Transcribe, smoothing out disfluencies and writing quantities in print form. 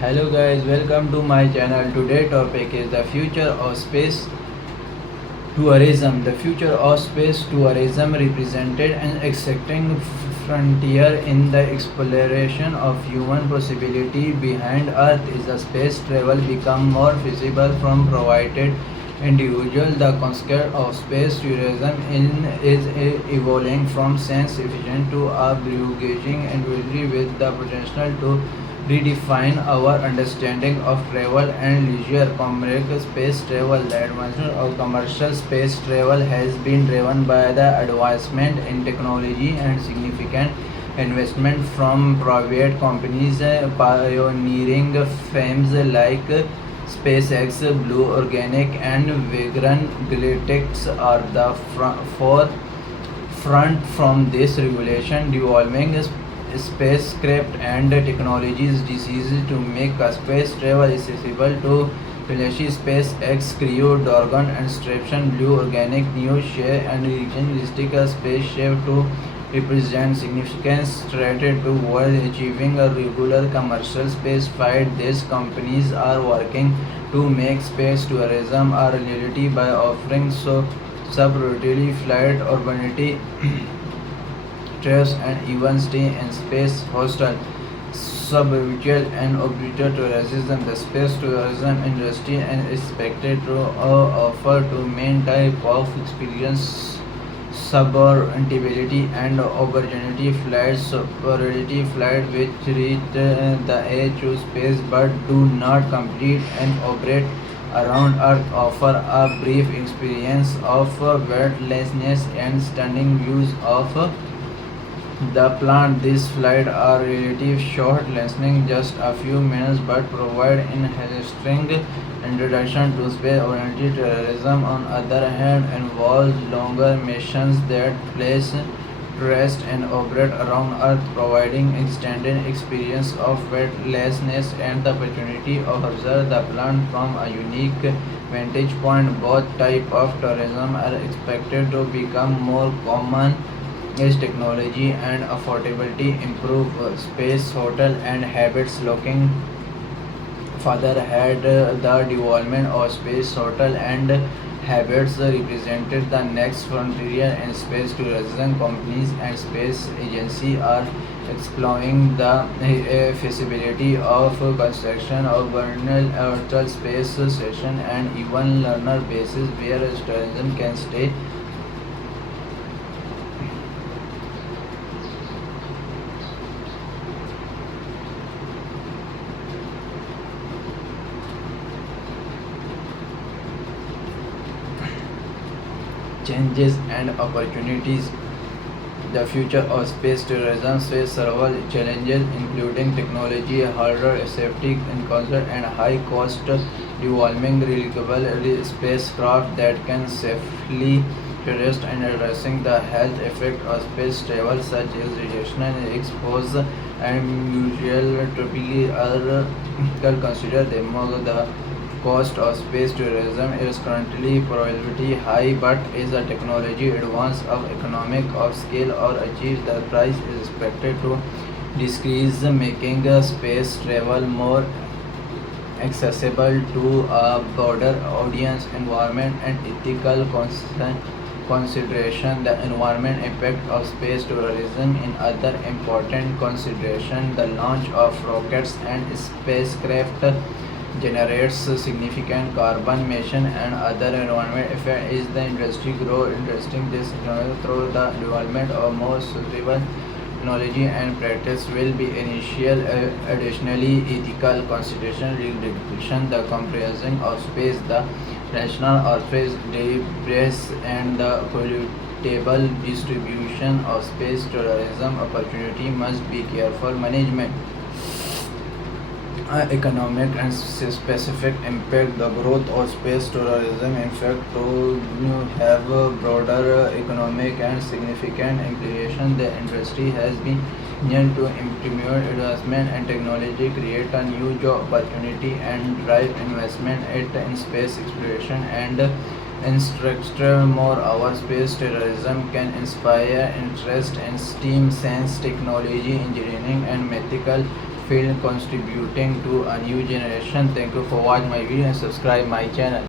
Hello guys, welcome to my channel. Today topic is the future of space tourism. The future of space tourism represented an exciting frontier in the exploration of human possibility behind Earth. Is the space travel become more feasible from provided individual? The concept of space tourism is evolving from science fiction to a gauging industry with the potential to redefine our understanding of travel and leisure. Commercial space travel. The advancement of commercial space travel has been driven by the advancement in technology and significant investment from private companies. Pioneering firms like SpaceX, Blue Organic, and Vision Galactics are the forefront from this revolution, developing spacecraft and technologies diseases to make space travel accessible to Flashy SpaceX Crew Dragon and Straption Blue Organic New Share and Regionalistic spaceship to represent significant strategy towards achieving a regular commercial space flight. These companies are working to make space tourism a reality by offering suborbital flight, urbanity trips, and even stay in space hostel. Suborbital and orbital tourism. The space tourism industry is expected to offer two main type of experience: suborbitality and opportunity flights. Suborbitality flights which reach the edge to space but do not complete and operate around Earth offer a brief experience of weightlessness and stunning views of the planet. These flights are relatively short, lasting just a few minutes, but provide interesting introduction to space. Oriented tourism, on the other hand, involves longer missions that place rest and operate around Earth, providing extended experience of weightlessness and the opportunity of observe the planet from a unique vantage point. Both types of tourism are expected to become more common as technology and affordability improve. Space hotel and habits looking further ahead, the development of space hotel and habits represented the next frontier in space tourism. Companies and space agencies are exploring the feasibility of construction of virtual space station and even learner bases where tourism can stay. Changes and opportunities. The future of space tourism faces several challenges, including technology, hardware, safety encounters, and high cost. Developing reliable spacecraft that can safely terrestrial and addressing the health effect of space travel, such as radiation exposure and usual tropically are considered among the cost of space tourism is currently prohibitively high, but as the technology advances of economic of scale or achieves, the price is expected to decrease, making space travel more accessible to a broader audience. Environment and ethical consideration. The environment impact of space tourism in other important consideration. The launch of rockets and spacecraft generates significant carbon emission and other environment effect. Is the industry grow interesting this through the development of more suitable technology and practice will be initial. Additionally, ethical consideration regulation, the comparison of space, the rational or space debris, and the equitable distribution of space tourism opportunity must be careful management. Economic and specific impact. The growth of space tourism in fact to have a broader economic and significant implication. The industry has been needed to implement advancement and technology, create a new job opportunity, and drive investment in space exploration and instructor. More our space tourism can inspire interest in STEAM, science, technology, engineering, and medical field, contributing to a new generation. Thank you for watching my video and subscribe my channel.